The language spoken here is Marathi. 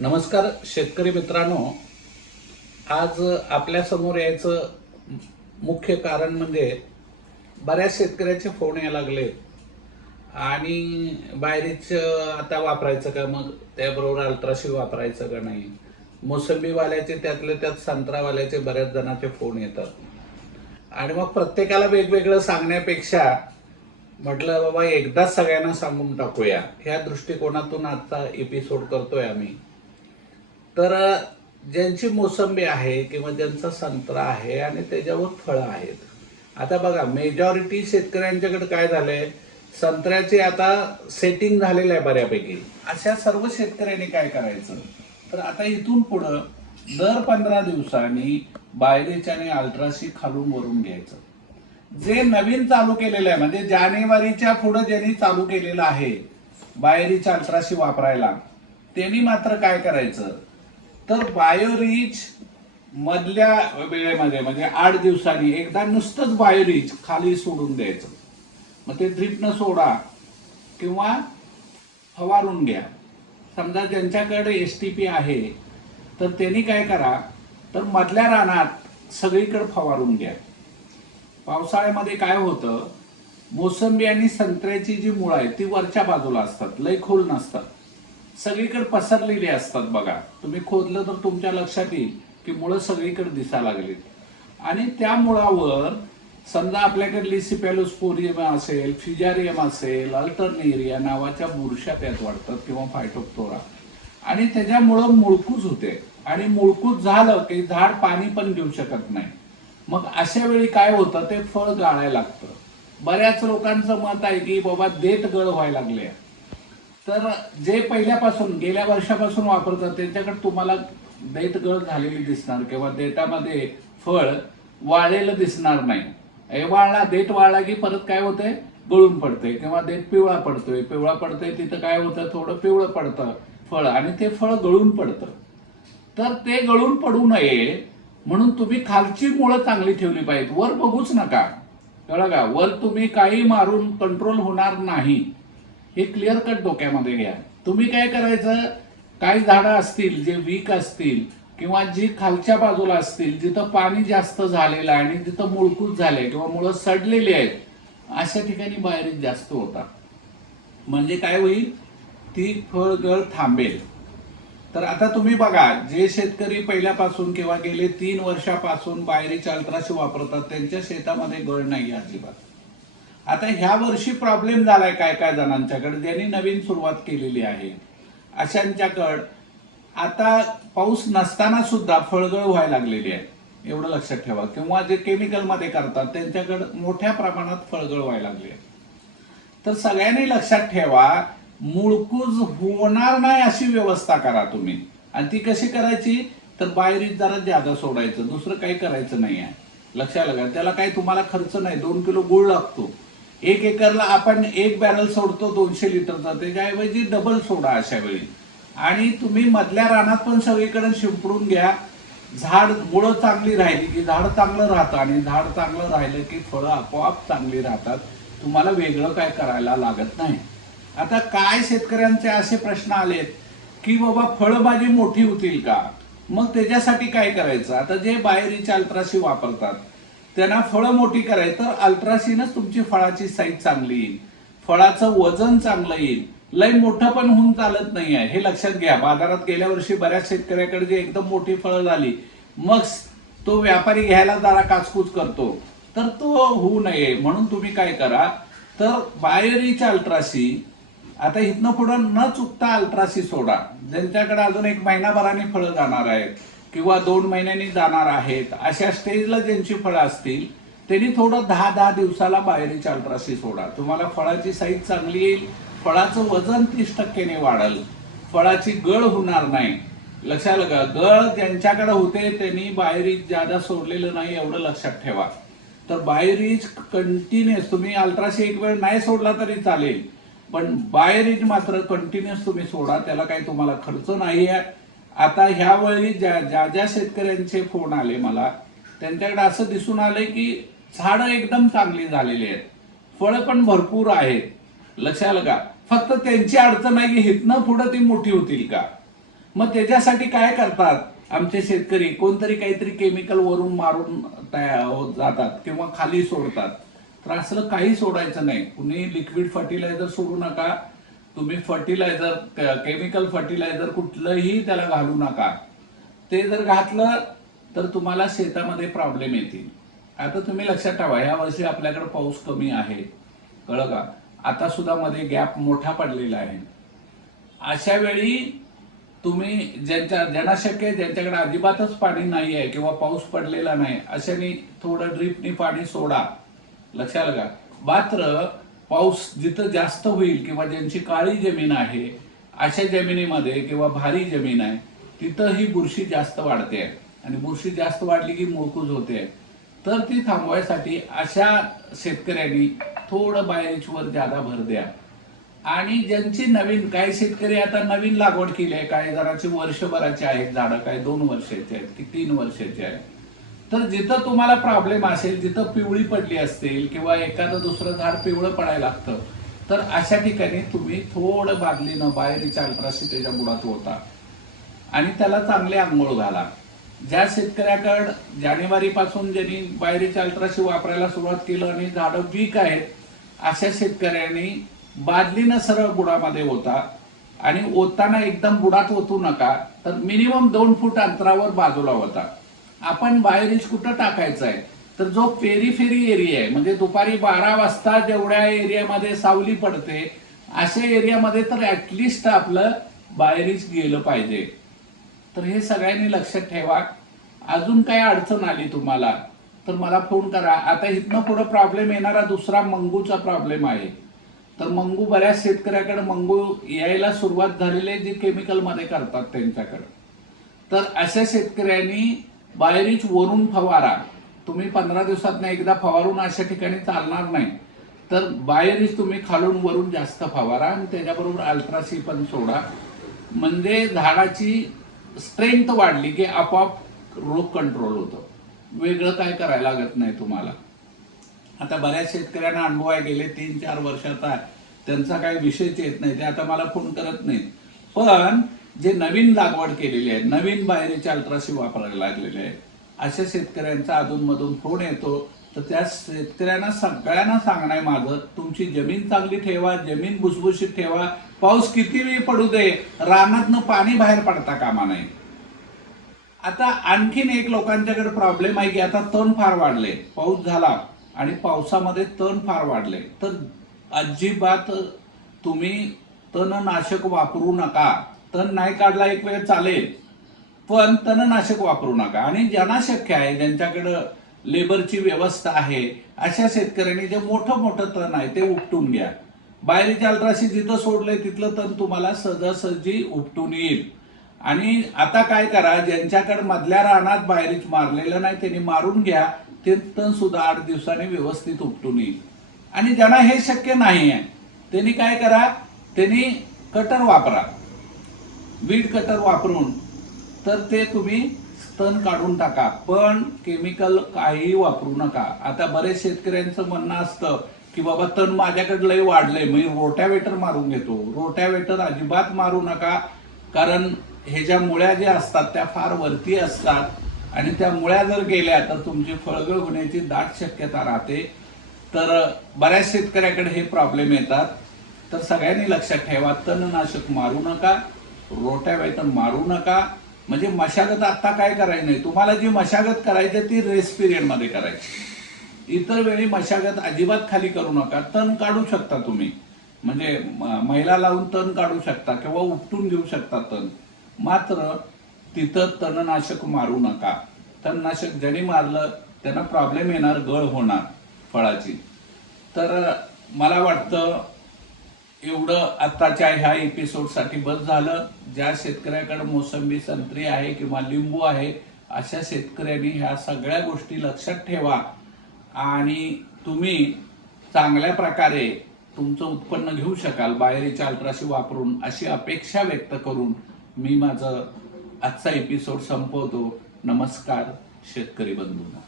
नमस्कार शेतकरी मित्रांनो, आज आपल्या समोर यायचं मुख्य कारण म्हणजे बऱ्याच शेतकऱ्याचे फोन यायला लागले आणि बाहेरीच आता वापरायचं का, मग त्याबरोबर अल्ट्राशी वापरायचं का नाही. मोसंबीवाल्याचे त्यातले त्यात संत्रावाल्याचे बऱ्याच जणांचे फोन येतात आणि मग प्रत्येकाला वेगवेगळं सांगण्यापेक्षा म्हटलं बाबा एकदाच सगळ्यांना सांगून टाकूया, ह्या दृष्टिकोनातून आजचा एपिसोड करतोय आम्ही. तर ज्यांची मोसंबी आहे किंवा ज्यांचा संत्रा आहे आणि त्याच्यावर फळं आहेत, आता बघा मेजॉरिटी शेतकऱ्यांच्याकडे काय झालंय, संत्र्याचे आता सेटिंग झालेलं आहे बऱ्यापैकी. अशा सर्व शेतकऱ्यांनी काय करायचं, तर आता इथून पुढं दर 15 दिवसांनी बायरेच आणि अल्ट्राशी खालून वरून घ्यायचं. जे नवीन चालू केलेलं आहे म्हणजे जानेवारीच्या पुढे ज्यांनी चालू केलेलं आहे बायरीच अल्ट्राशी वापरायला, त्यांनी मात्र काय करायचं, तर बायोरिच मधल्या वेळेमध्ये म्हणजे 8 दिवसांनी एकदा नुसतंच बायोरिच खाली सोडून द्यायचं. मग ते ड्रिपनं सोडा किंवा फवारून घ्या. समजा ज्यांच्याकडे STP आहे तर त्यांनी काय करा, तर मधल्या रानात सगळीकडे फवारून घ्या. पावसाळ्यामध्ये काय होतं, मोसंबी आणि संत्र्याची जी मुळं आहेत ती वरच्या बाजूला असतात, लय खोल नसतात, सगळीकडे पसरलेली असतात. बघा तुम्ही खोदलं तर तुमच्या लक्षात येईल की मुळं सगळीकडे दिसायला लागलीत. आणि त्या मुळावर समजा आपल्याकडे लिसिपॅलोस्पोरियम असेल, फिजारियम असेल, अल्टरनेरिया नावाच्या बुरशा त्यात वाढतात किंवा फायटोप्थोरा, आणि त्याच्यामुळं मुळकूज होते. आणि मुळकूज झालं की झाड पाणी पण घेऊ शकत नाही. मग अशा वेळी काय होतं, ते फळ गाळायला लागतं. बऱ्याच लोकांचं मत आहे की बाबा देठ गळ व्हायला लागले, तर जे पहिल्यापासून गेल्या वर्षापासून वापरतात त्यांच्याकडे तुम्हाला देठ गळ झालेली दिसणार किंवा देठामध्ये फळ वाळलेलं दिसणार नाही. हे वाळला, देठ वाळला की परत काय होतंय, गळून पडते किंवा देठ पिवळा पडतोय. पिवळा पडतोय तिथं काय होतं, थोडं पिवळं पडतं फळ आणि ते फळ गळून पडतं. तर ते गळून पडू नये म्हणून तुम्ही खालची मुळं चांगली ठेवली पाहिजेत, वर बघूच नका. कळलं का, वर तुम्ही काही मारून कंट्रोल होणार नाही, हे क्लिअर कट डोक्यामध्ये घ्या. तुम्ही काय करायचं, काही झाडं असतील जे वीक असतील किंवा जी खालच्या बाजूला असतील जिथं पाणी जास्त झालेलं आहे आणि जिथं मुळकूज झाले किंवा मुळं सडलेली आहेत, अशा ठिकाणी बाहेरीच जास्त होता. म्हणजे काय होईल, ती फळगळ थांबेल. तर आता तुम्ही बघा, जे शेतकरी पहिल्यापासून किंवा गेले 3 वर्षापासून बाहेरीच अल्ट्राशी वापरतात त्यांच्या शेतामध्ये गळ नाही अजिबात. आता ह्या वर्षी प्रॉब्लेम झालाय काय काय जणांच्याकडे, ज्यांनी नवीन सुरुवात केलेली आहे अशांच्याकडं आता पाऊस नसताना सुद्धा फळगळ व्हायला लागलेली आहे, एवढं लक्षात ठेवा. किंवा जे केमिकलमध्ये करतात त्यांच्याकडे मोठ्या प्रमाणात फळगळ व्हायला लागली आहे. तर सगळ्यांनी लक्षात ठेवा, मुळकूज होणार नाही अशी व्यवस्था करा तुम्ही. आणि ती कशी करायची, तर बाहेरीच जरा ज्यादा सोडायचं, दुसरं काही करायचं नाही आहे. लक्षात आलं का, त्याला काही तुम्हाला खर्च नाही. 2 किलो गुळ लागतो. 1 एकरला आपण 1 बॅरल सोडतो 200 लिटरचा, त्याच्याऐवजी डबल सोडा अशा वेळी. आणि तुम्ही मधल्या रानात पण सगळीकडे शिंपडून घ्या. झाड मुळं चांगली राहिली की झाड चांगलं राहतं आणि झाड चांगलं राहिलं की फळं आपोआप चांगली राहतात. तुम्हाला वेगळं काय करायला लागत नाही. आता काय शेतकऱ्यांचे असे प्रश्न आलेत की बाबा फळं माझी मोठी होतील का, मग त्याच्यासाठी काय करायचं. आता जे बाहेरीचे अल्ट्राशी वापरतात त्यांना फळं मोठी करायचं, तर अल्ट्राशीनच तुमची फळाची साईज चांगली येईल, फळाचं वजन चांगलं येईल. लय मोठं पण होऊन चालत नाही आहे, हे लक्षात घ्या. बाजारात गेल्या वर्षी बऱ्याच शेतकऱ्याकडे जे एकदम मोठी फळं झाली, मग तो व्यापारी घ्यायला जरा काचकूच करतो, तर तो होऊ नये म्हणून तुम्ही काय करा, तर बाहेरीच्या अल्ट्राशी आता इथनं पुढं न चुकता अल्ट्राशी सोडा. ज्यांच्याकडे अजून 1 महिनाभराने फळं जाणार आहेत किंवा 2 महिन्यांनी जाणार आहेत, अशा स्टेजला ज्यांची फळं असतील त्यांनी थोडं 10-10 दिवसाला बाहेरीच्या अल्ट्राशी सोडा. तुम्हाला फळाची साईज चांगली येईल, फळाचं वजन 30% वाढेल, फळाची गळ होणार नाही. लक्षात आलं का, गळ ज्यांच्याकडे होते त्यांनी बाहेरीच ज्यादा सोडलेलं नाही, एवढं लक्षात ठेवा. तर बाहेरीच कंटिन्युअस तुम्ही अल्ट्राशी 1 वेळ नाही सोडला तरी चालेल, पण बाहेरीच मात्र कंटिन्युअस तुम्ही सोडा, त्याला काही तुम्हाला खर्च नाही आहे. आता ह्या वेळी ज्या ज्या शेतकऱ्यांचे फोन आले मला, त्यांच्याकडे असं दिसून आलंय की झाडं एकदम चांगली झालेली आहेत, फळं पण भरपूर आहेत. लक्षात आलं का, फक्त त्यांची अडचण आहे की इथनं पुढे ती मोठी होतील का. मग त्याच्यासाठी काय करतात आमचे शेतकरी, कोणतरी काहीतरी केमिकल वरून मारून तयार जातात किंवा खाली सोडतात. तर असलं काही सोडायचं नाही. कुणी लिक्विड फर्टिलायझर सोडू नका. तुम्ही फर्टिलायझर, केमिकल फर्टिलायझर कुठलंही त्याला घालू नका. ते जर घातलं तर तुम्हाला शेतामध्ये प्रॉब्लेम येतील. आता तुम्ही लक्षात ठेवा, या वर्षी आपल्याकडे पाऊस कमी आहे, कळलं का? आता सुद्धा मध्ये गॅप मोठा पडलेला आहे. अशा वेळी तुम्ही ज्यांना शक्य आहे, ज्यांच्याकडे अजिबातच पाणी नाही आहे किंवा पाऊस पडलेला नाही, अशाने थोडं ड्रिपनी पाणी सोडा. लक्षात आलं का? मात्र पाऊस जिथं जास्त होईल किंवा ज्यांची काळी जमीन आहे अशा जमिनीमध्ये किंवा भारी जमीन आहे तिथं ही बुरशी जास्त वाढते आहे. आणि बुरशी जास्त वाढली की मोळकूज होते. तर ती थांबवायसाठी अशा शेतकऱ्यांनी थोडं बाहेरवर ज्यादा भर द्या. आणि ज्यांची नवीन, काही शेतकरी आता नवीन लागवड केली आहे, काही जणांची वर्षभराची आहेत झाडं, काही 2 वर्षाची आहेत की 3 वर्षाची आहेत. तर जिथं तुम्हाला प्रॉब्लेम असेल, जिथं पिवळी पडली असतील किंवा एखादं दुसरं झाड पिवळं पडायला लागतं, तर अशा ठिकाणी तुम्ही थोडं बादलीनं बाहेरच्या अल्ट्राशी त्याच्या बुडात होता आणि त्याला चांगले आंघोळ घाला. ज्या शेतकऱ्याकडे जानेवारीपासून ज्यांनी बाहेरच्या अल्ट्राशी वापरायला सुरुवात केलं आणि झाडं वीक आहेत, अशा शेतकऱ्यांनी बादलीनं सरळ बुडामध्ये होता. आणि ओतताना एकदम बुडात ओतू नका, तर मिनिमम 2 फूट अंतरावर बाजूला होता. आपण बाहेरीच कुठं टाकायचं आहे, तर जो पेरीफेरी एरिया आहे, म्हणजे दुपारी 12 वाजता जेवढ्या एरियामध्ये सावली पडते अशा एरियामध्ये तर ऍटलिस्ट आपलं बाहेरीच गेलं पाहिजे. तर हे सगळ्यांनी लक्षात ठेवा. अजून काही अडचण आली तुम्हाला तर मला फोन करा. आता इथनं पुढे प्रॉब्लेम येणारा दुसरा मंगूचा प्रॉब्लेम आहे. तर मंगू, बऱ्याच शेतकऱ्याकडे मंगू यायला सुरुवात झालेली आहे जे केमिकल मध्ये करतात त्यांच्याकडे. तर अशा शेतकऱ्यांनी बाहेरीच वरून फवारा. तुम्ही 15 दिवसात एकदा फवारून अशा ठिकाणी चालणार नाही. तर बाहेरीच तुम्ही खालून वरून जास्त फवारा आणि त्याच्याबरोबर अल्ट्रासी पण सोडा. म्हणजे झाडाची स्ट्रेंथ वाढली की आपोआप रोग कंट्रोल होतो. वेगळं काय करायला लागत नाही तुम्हाला. आता बऱ्याच शेतकऱ्यांना अनुभव आहे, गेले 3-4 वर्षाचा त्यांचा काही विषयच येत नाही, ते आता मला फोन करत नाहीत. पण जे नवीन लागवड केलेली आहे, नवीन बाहेरच्या अल्ट्राशी वापरायला लागलेले आहे, अशा शेतकऱ्यांचा अधूनमधून फोन येतो. तर त्या शेतकऱ्यांना सगळ्यांना सांगणं आहे माझं, तुमची जमीन चांगली ठेवा, जमीन भुसभुशीत ठेवा. पाऊस किती वेळ पडू दे, रानातनं पाणी बाहेर पडता कामा नाही. आता आणखीन एक लोकांच्याकडे प्रॉब्लेम आहे की आता तण फार वाढले, पाऊस झाला आणि पावसामध्ये तण फार वाढले. तर अजिबात तुम्ही तणनाशक वापरू नका. तण नाही काढला एक वेळ चालेल, पण तणनाशक वापरू नका. आणि ज्यांना शक्य आहे, ज्यांच्याकडे लेबरची व्यवस्था आहे, अशा शेतकऱ्यांनी जे मोठं मोठं तण आहे ते उपटून घ्या. बाहेरच्या अल्ट्राशी जिथं सोडलंय तिथलं तण तुम्हाला सहजासहजी उपटून येईल. आणि आता काय करा, ज्यांच्याकडे मधल्या रानात बाहेरच मारलेलं नाही त्यांनी मारून घ्या. ते तण सुद्धा 8 दिवसांनी व्यवस्थित उपटून येईल. आणि ज्यांना हे शक्य नाही आहे त्यांनी काय करा, त्यांनी कटर वापरा, वीड कटर वापरून तर ते तुम्ही तण काढून टाका. पण केमिकल काही वापरू नका. आता बरेच शेतकऱ्यांचं म्हणणं असतं की बाबा तण माझ्याकडे लय वाढलंय, मी रोट्यावेटर मारून घेतो. रोट्यावेटर अजिबात मारू नका. कारण ह्याच्या मुळ्या ज्या असतात त्या फार वरती असतात आणि त्या मुळ्या जर गेल्या तर तुमची फळगळ होण्याची दाट शक्यता राहते. तर बऱ्याच शेतकऱ्याकडे हे प्रॉब्लेम येतात. तर सगळ्यांनी लक्षात ठेवा, तणनाशक मारू नका, रोट्यावेटर मारू नका. म्हणजे मशागत आता काय करायची नाही. तुम्हाला जी मशागत करायची ती रेस्ट पिरियड मध्ये करायची. इतर वेळी मशागत अजिबात खाली करू नका. तण काढू शकता तुम्ही, म्हणजे महिला लावून तण काढू शकता किंवा उपटून घेऊ शकता तण. मात्र तिथं तणनाशक मारू नका. तणनाशक ज्यांनी मारलं त्यांना प्रॉब्लेम येणार, गळ होणार फळाची. तर मला वाटतं एवढं आत्ताच्या ह्या एपिसोडसाठी बस झालं. ज्या शेतकऱ्याकडे मोसंबी, संत्री आहे किंवा लिंबू आहे अशा शेतकऱ्यांनी ह्या सगळ्या गोष्टी लक्षात ठेवा आणि तुम्ही चांगल्या प्रकारे तुमचं उत्पन्न घेऊ शकाल बाहेरच्या अल्ट्राशी वापरून, अशी अपेक्षा व्यक्त करून मी माझं आजचा एपिसोड संपवतो. नमस्कार शेतकरी बंधूंना.